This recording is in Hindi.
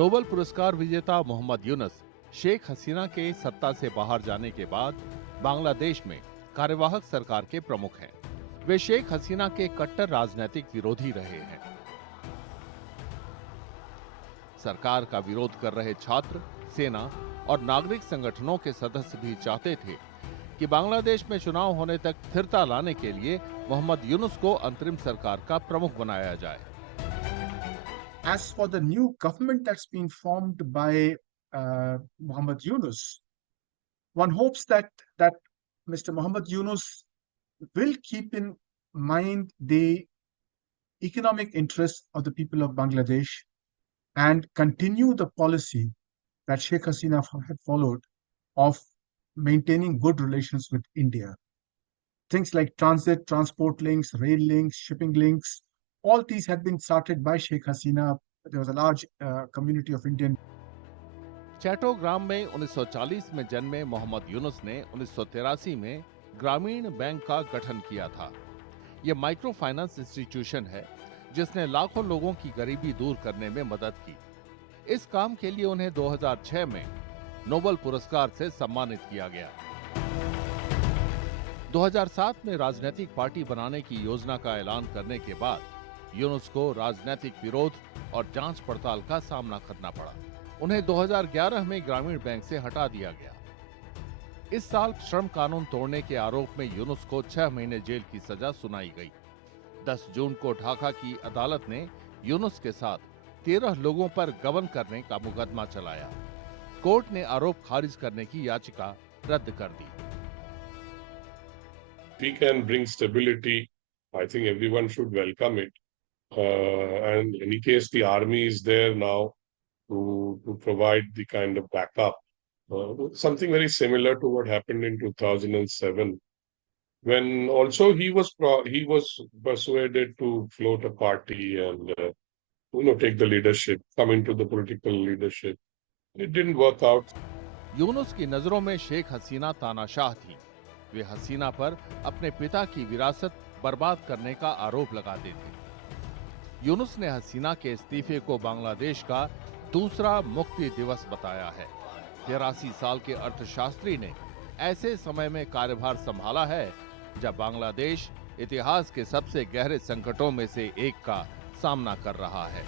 नोबेल पुरस्कार विजेता मोहम्मद यूनुस शेख हसीना के सत्ता से बाहर जाने के बाद बांग्लादेश में कार्यवाहक सरकार के प्रमुख हैं। वे शेख हसीना के कट्टर राजनीतिक विरोधी रहे हैं। सरकार का विरोध कर रहे छात्र, सेना और नागरिक संगठनों के सदस्य भी चाहते थे कि बांग्लादेश में चुनाव होने तक स्थिरता लाने के लिए मोहम्मद यूनुस को अंतरिम सरकार का प्रमुख बनाया जाए। As for the new government that's been formed by Muhammad Yunus, one hopes that Mr. Muhammad Yunus will keep in mind the economic interests of the people of Bangladesh and continue the policy that Sheikh Hasina had followed of maintaining good relations with India. Things like transit, transport links, rail links, shipping links, all these had been started by Sheikh Hasina. There was a large community of Indian. Chattogram में 1940 में जन्मे मोहम्मद यूनुस ने 1983 में ग्रामीण बैंक का गठन किया था। यह माइक्रो फाइनेंस इंस्टीट्यूशन है जिसने लाखों लोगों की गरीबी दूर करने में मदद की। इस काम के लिए उन्हें 2006 में नोबेल पुरस्कार से सम्मानित किया गया। 2007 में राजनीतिक पार्टी बनाने की योजना का ऐलान करने के बाद यूनुस को राजनीतिक विरोध और जांच पड़ताल का सामना करना पड़ा। उन्हें 2011 में ग्रामीण बैंक से हटा दिया गया। इस साल श्रम कानून तोड़ने के आरोप में यूनुस को 6 महीने जेल की सजा सुनाई गई। 10 जून को ढाका की अदालत ने यूनुस के साथ 13 लोगों पर गबन करने का मुकदमा चलाया। कोर्ट ने आरोप खारिज करने की याचिका रद्द कर दी। We can bring stability. I think everyone should welcome it. And in any case, the army is there now to provide the kind of backup. Something very similar to what happened in 2007, when also he was persuaded to float a party and take the leadership, come into the political leadership. It didn't work out. Yunus की नजरों में शेख हसीना तानाशाह थी। वे हसीना पर अपने पिता की विरासत बर्बाद करने का आरोप लगाते थे। यूनुस ने हसीना के इस्तीफे को बांग्लादेश का दूसरा मुक्ति दिवस बताया है। 83 साल के अर्थशास्त्री ने ऐसे समय में कार्यभार संभाला है जब बांग्लादेश इतिहास के सबसे गहरे संकटों में से एक का सामना कर रहा है।